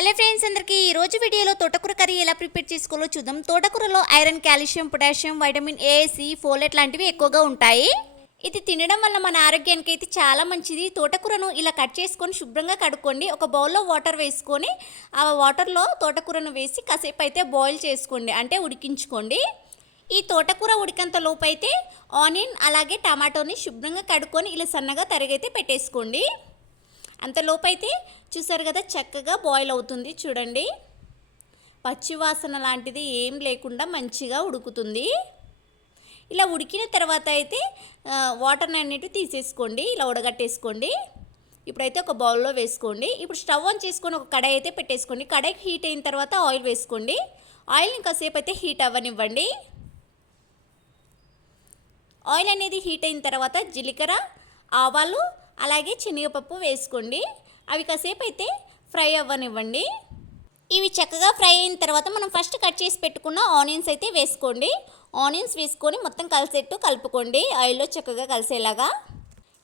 Hello friends, అందరికీ ఈ రోజు వీడియోలో తోటకూర కర్రీ ఎలా ప్రిపేర్ చేసుకోవాలో చూద్దాం. తోటకూరలో iron, calcium, potassium, vitamin A, C, folate లాంటివి ఎక్కువగా ఉంటాయి. ఇది తినడం వల్ల మన ఆరోగ్యానికి అయితే చాలా మంచిది. తోటకూరను ఇలా కట్ చేసుకొని శుభ్రంగా కడుక్కోండి. ఒక బౌల్లో వాటర్ వేసుకొని ఆ వాటర్లో తోటకూరను వేసి కాసేపు అయితే బాయిల్ చేసుకోండి, అంటే ఉడికించుకోండి. ఈ తోటకూర ఉడికంత లోపు అయితే ఆనియన్ అలాగే టమాటోని శుభ్రంగా కడుక్కొని ఇలా సన్నగా తరిగైతే పెట్టేసుకోండి. అంతలోపు అయితే చూసారు కదా, చక్కగా బాయిల్ అవుతుంది. చూడండి, పచ్చివాసన లాంటిది ఏం లేకుండా మంచిగా ఉడుకుతుంది. ఇలా ఉడికిన తర్వాత అయితే వాటర్ అన్నిటి తీసేసుకోండి, ఇలా ఉడగట్టేసుకోండి. ఇప్పుడైతే ఒక బౌల్లో వేసుకోండి. ఇప్పుడు స్టవ్ ఆన్ చేసుకొని ఒక కడాయి అయితే పెట్టేసుకోండి. కడాయికి హీట్ అయిన తర్వాత ఆయిల్ వేసుకోండి. ఆయిల్ ఇంకాసేపు అయితే హీట్ అవ్వనివ్వండి. ఆయిల్ అనేది హీట్ అయిన తర్వాత జీలకర్ర, ఆవాలు అలాగే శనగపప్పు వేసుకోండి. అవి కాసేపు అయితే ఫ్రై అవ్వనివ్వండి. ఇవి చక్కగా ఫ్రై అయిన తర్వాత మనం ఫస్ట్ కట్ చేసి పెట్టుకున్న ఆనియన్స్ అయితే వేసుకోండి. ఆనియన్స్ వేసుకొని మొత్తం కలిసేట్టు కలుపుకోండి, ఆయిల్లో చక్కగా కలిసేలాగా.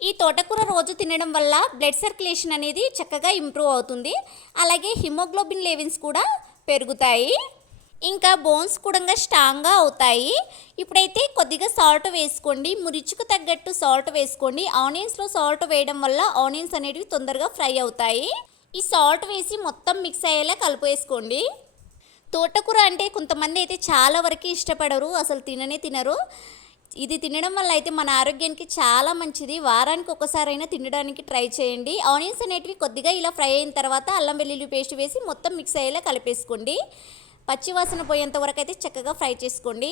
ఈ తోటకూర రోజు తినడం వల్ల బ్లడ్ సర్క్యులేషన్ అనేది చక్కగా ఇంప్రూవ్ అవుతుంది. అలాగే హిమోగ్లోబిన్ లెవెల్స్ కూడా పెరుగుతాయి. ఇంకా బోన్స్ కూడా స్ట్రాంగ్గా అవుతాయి. ఇప్పుడైతే కొద్దిగా సాల్ట్ వేసుకోండి, రుచికి తగ్గట్టు సాల్ట్ వేసుకోండి. ఆనియన్స్లో సాల్ట్ వేయడం వల్ల ఆనియన్స్ అనేవి తొందరగా ఫ్రై అవుతాయి. ఈ సాల్ట్ వేసి మొత్తం మిక్స్ అయ్యేలా కలిపేసుకోండి. తోటకూర అంటే కొంతమంది అయితే చాలా వరకు ఇష్టపడరు, అసలు తినరు. ఇది తినడం వల్ల అయితే మన ఆరోగ్యానికి చాలా మంచిది. వారానికి ఒకసారైనా తినడానికి ట్రై చేయండి. ఆనియన్స్ అనేటివి కొద్దిగా ఇలా ఫ్రై అయిన తర్వాత అల్లం వెల్లుల్లి పేస్ట్ వేసి మొత్తం మిక్స్ అయ్యేలా కలిపేసుకోండి. పచ్చివాసన పోయేంత వరకు అయితే చక్కగా ఫ్రై చేసుకోండి.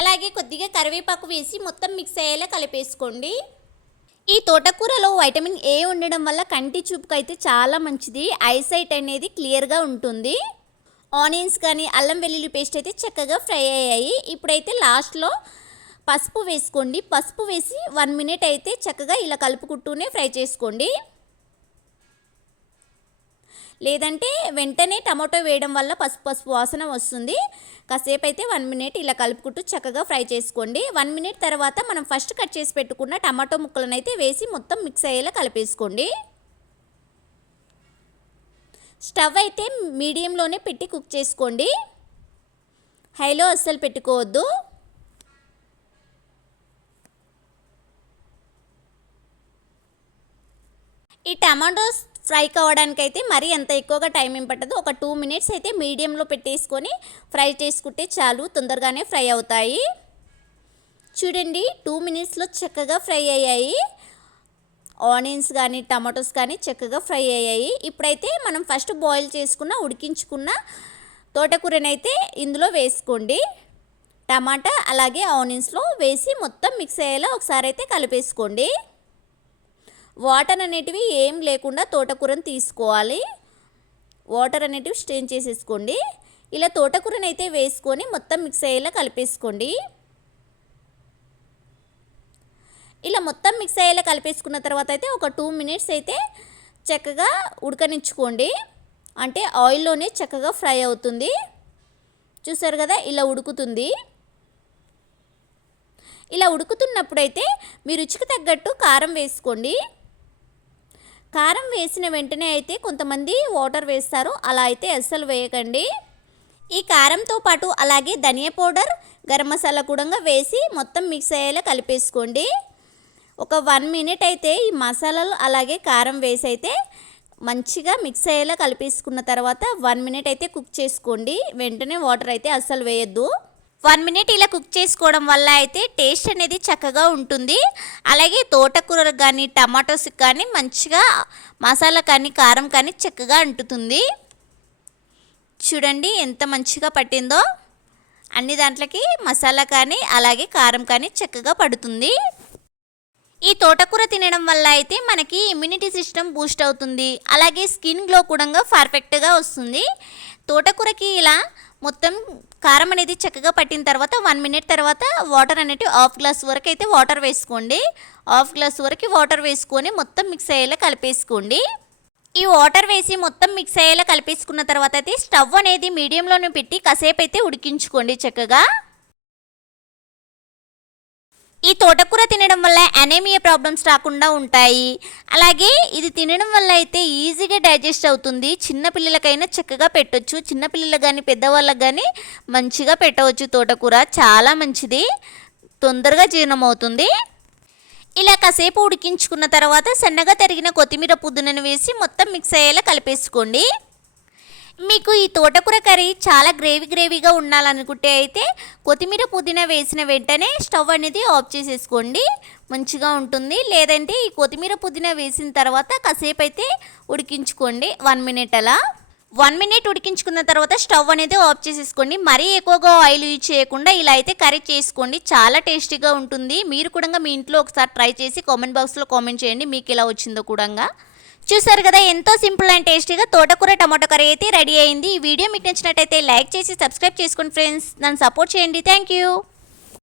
అలాగే కొద్దిగా కరివేపాకు వేసి మొత్తం మిక్స్ అయ్యేలా కలిపేసుకోండి. ఈ తోటకూరలో వైటమిన్ ఏ ఉండడం వల్ల కంటి చూపుకు అయితే చాలా మంచిది. ఐసైట్ అనేది క్లియర్గా ఉంటుంది. ఆనియన్స్ కానీ అల్లం వెల్లుల్లి పేస్ట్ అయితే చక్కగా ఫ్రై అయ్యాయి. ఇప్పుడైతే లాస్ట్లో పసుపు వేసుకోండి. పసుపు వేసి 1 మినిట్ అయితే చక్కగా ఇలా కలుపుకుంటూనే ఫ్రై చేసుకోండి. లేదంటే వెంటనే టమాటో వేయడం వల్ల పసుపు వాసన వస్తుంది. కాసేపు అయితే 1 మినిట్ ఇలా కలుపుకుంటూ చక్కగా ఫ్రై చేసుకోండి. 1 మినిట్ తర్వాత మనం ఫస్ట్ కట్ చేసి పెట్టుకున్న టమాటో ముక్కలను అయితే వేసి మొత్తం మిక్స్ అయ్యేలా కలిపేసుకోండి. స్టవ్ అయితే మీడియంలోనే పెట్టి కుక్ చేసుకోండి, హైలో అస్సలు పెట్టుకోవద్దు. ఈ టమాటోస్ ఫ్రై కావడానికి అయితే మరీ అంత ఎక్కువగా టైం ఏం పట్టదు. ఒక 2 మినిట్స్ అయితే మీడియంలో పెట్టేసుకొని ఫ్రై చేసుకుంటే చాలు, తొందరగానే ఫ్రై అవుతాయి. చూడండి, 2 మినిట్స్లో చక్కగా ఫ్రై అయ్యాయి. ఆనియన్స్ కానీ టమాటోస్ కానీ చక్కగా ఫ్రై అయ్యాయి. ఇప్పుడైతే మనం ఫస్ట్ బాయిల్ చేసుకున్న ఉడికించుకున్న తోటకూరనైతే ఇందులో వేసుకోండి. టమాటా అలాగే ఆనియన్స్లో వేసి మొత్తం మిక్స్ అయ్యేలా ఒకసారి అయితే కలిపేసుకోండి. వాటర్ అనేటివి ఏం లేకుండా తోటకూరను తీసుకోవాలి. వాటర్ అనేటివి స్ట్రెయిన్ చేసేసుకోండి. ఇలా తోటకూరను అయితే వేసుకొని మొత్తం మిక్స్ అయ్యేలా కలిపేసుకోండి. ఇలా మొత్తం మిక్స్ అయ్యేలా కలిపేసుకున్న తర్వాత అయితే ఒక 2 మినిట్స్ అయితే చక్కగా ఉడకనిచ్చుకోండి, అంటే ఆయిల్లోనే చక్కగా ఫ్రై అవుతుంది. చూసారు కదా, ఇలా ఉడుకుతుంది. ఇలా ఉడుకుతున్నప్పుడైతే మీ రుచికి తగ్గట్టు కారం వేసుకోండి. కారం వేసిన వెంటనే అయితే కొంతమంది వాటర్ వేస్తారు, అలా అయితే అస్సలు వేయకండి. ఈ కారంతో పాటు అలాగే ధనియా పౌడర్, గరం మసాలా కూడా వేసి మొత్తం మిక్స్ అయ్యేలా కలిపేసుకోండి. ఒక 1 మినిట్ అయితే ఈ మసాలాలు అలాగే కారం వేసి అయితే మంచిగా మిక్స్ అయ్యేలా కలిపేసుకున్న తర్వాత 1 మినిట్ అయితే కుక్ చేసుకోండి. వెంటనే వాటర్ అయితే అస్సలు వేయద్దు. 1 మినిట్ ఇలా కుక్ చేసుకోవడం వల్ల అయితే టేస్ట్ అనేది చక్కగా ఉంటుంది. అలాగే తోటకూర కానీ టమాటోస్ కానీ మంచిగా మసాలా కానీ కారం కానీ చక్కగా అంటుతుంది. చూడండి ఎంత మంచిగా పట్టిందో, అన్ని దాంట్లోకి మసాలా కానీ అలాగే కారం కానీ చక్కగా పడుతుంది. ఈ తోటకూర తినడం వల్ల అయితే మనకి ఇమ్యూనిటీ సిస్టమ్ బూస్ట్ అవుతుంది. అలాగే స్కిన్ గ్లో కూడా పర్ఫెక్ట్గా వస్తుంది. తోటకూరకి ఇలా మొత్తం కారం అనేది చక్కగా పట్టిన తర్వాత 1 మినిట్ తర్వాత వాటర్ అనేది 1/2 గ్లాస్ వరకు అయితే వాటర్ వేసుకోండి. 1/2 గ్లాస్ వరకు వాటర్ వేసుకొని మొత్తం మిక్స్ అయ్యేలా కలిపేసుకోండి. ఈ వాటర్ వేసి మొత్తం మిక్స్ అయ్యేలా కలిపేసుకున్న తర్వాత అయితే స్టవ్ అనేది మీడియంలోనే పెట్టి కాసేపు అయితే ఉడికించుకోండి చక్కగా. ఈ తోటకూర తినడం వల్ల అనేమియా ప్రాబ్లమ్స్ రాకుండా ఉంటాయి. అలాగే ఇది తినడం వల్ల అయితే ఈజీగా డైజెస్ట్ అవుతుంది. చిన్నపిల్లలకైనా చక్కగా పెట్టవచ్చు. చిన్నపిల్లలకు కానీ పెద్దవాళ్ళకి కానీ మంచిగా పెట్టవచ్చు. తోటకూర చాలా మంచిది, తొందరగా జీర్ణమవుతుంది. ఇలా కాసేపు ఉడికించుకున్న తర్వాత సన్నగా తరిగిన కొత్తిమీర పుదీనాను వేసి మొత్తం మిక్స్ అయ్యేలా కలిపేసుకోండి. మీకు ఈ తోటకూర కర్రీ చాలా గ్రేవీగా ఉండాలనుకుంటే అయితే కొత్తిమీర పుదీనా వేసిన వెంటనే స్టవ్ అనేది ఆఫ్ చేసేసుకోండి, మంచిగా ఉంటుంది. లేదంటే ఈ కొత్తిమీర పుదీనా వేసిన తర్వాత కాసేపు అయితే ఉడికించుకోండి, 1 మినిట్ అలా. 1 మినిట్ ఉడికించుకున్న తర్వాత స్టవ్ అనేది ఆఫ్ చేసేసుకోండి. మరీ ఎక్కువగా ఆయిల్ యూజ్ చేయకుండా ఇలా అయితే కర్రీ చేసుకోండి, చాలా టేస్టీగా ఉంటుంది. మీరు కూడా మీ ఇంట్లో ఒకసారి ట్రై చేసి కామెంట్ బాక్స్లో కామెంట్ చేయండి మీకు ఎలా వచ్చిందో కూడా. చూసారు కదా, ఎంతో సింపుల్ అండ్ టేస్టీగా తోటకూర టమాటో కర్రీ అయితే రెడీ అయింది. ఈ వీడియో మీకు నచ్చినట్టయితే లైక్ చేసి సబ్స్క్రైబ్ చేసుకోండి ఫ్రెండ్స్, నన్ను సపోర్ట్ చేయండి. Thank you.